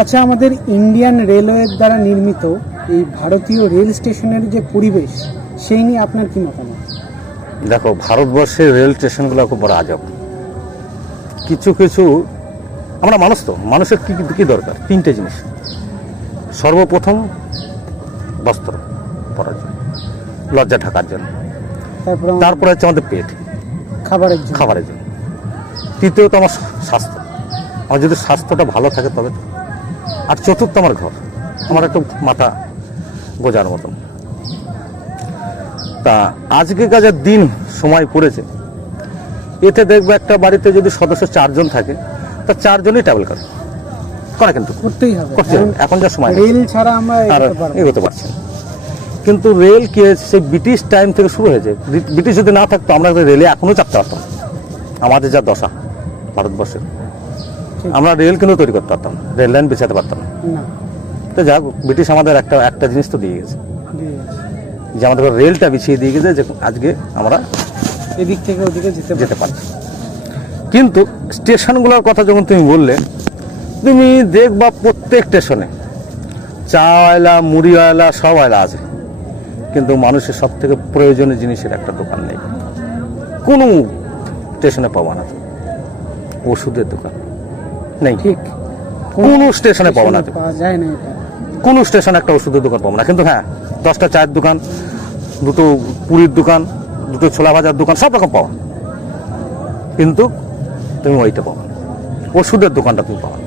আচ্ছা, আমাদের ইন্ডিয়ান রেলওয়ের দ্বারা নির্মিত এই ভারতীয় রেল স্টেশনের যে পরিবেশ, সেই নিয়ে আপনার কি মতামত? দেখো, ভারতবর্ষের রেল স্টেশনগুলো খুব বড় আজব। কিছু কিছু আমরা মানুষ তো, মানুষের কি কি দরকার? তিনটে জিনিস। সর্বপ্রথম বস্ত্র পরার জন্য, লজ্জা ঢাকার জন্য। তারপরে হচ্ছে আমাদের পেট, খাবারের জন্য। তৃতীয়ত আমার স্বাস্থ্য, আমার যদি স্বাস্থ্যটা ভালো থাকে তবে তো। আর চতুর্থ আমার ঘর, আমার একটু মাথা গোজার মতন। তা আজকে কাজের দিন সময় পড়েছে, এতে দেখবো একটা বাড়িতে যদি সদস্য 4 জন থাকে, তা 4 জনই ট্রাভেল করে কিন্তু করতেই হবে। এখন যা সময় রেল ছাড়া আমরা এগোতে পারছি না। কিন্তু রেল কি হয়েছে, সেই ব্রিটিশ টাইম থেকে শুরু হয়েছে। ব্রিটিশ যদি না থাকতো আমরা রেলে এখনো চাপতে পারতাম। আমাদের যা দশা ভারতবর্ষের, আমরা রেল কিন্তু তৈরি করতে পারতাম, রেল লাইন বিছাতে পারতাম না। তো যাক, ব্রিটিশ আমাদের একটা জিনিস তো দিয়ে গেছে, যে আমাদের রেলটা বিছিয়ে দিয়ে গেছে, যে আজকে আমরা এদিক থেকে ওদিকে যেতে পারছি। কিন্তু স্টেশনগুলোর কথা যখন তুমি বললে, তুমি দেখবা প্রত্যেক স্টেশনে চাওয়ালা, মুড়িওয়ালা, সব আয়লা আছে, কিন্তু মানুষের সব থেকে প্রয়োজনীয় জিনিসের একটা দোকান নেই। কোনো স্টেশনে পাবো না। ওষুধের দোকান নেই, ঠিক কোনো স্টেশনে পাবো না। কোনো স্টেশনে একটা ওষুধের দোকান পাবো না। কিন্তু হ্যাঁ, 10টা চায়ের দোকান, 2টো পুরীর দোকান, 2টো ছোলা ভাজার দোকান, সব রকম পাওয়া। কিন্তু তুমি ওইটা পাবো, ওষুধের দোকানটা তুমি পাবো।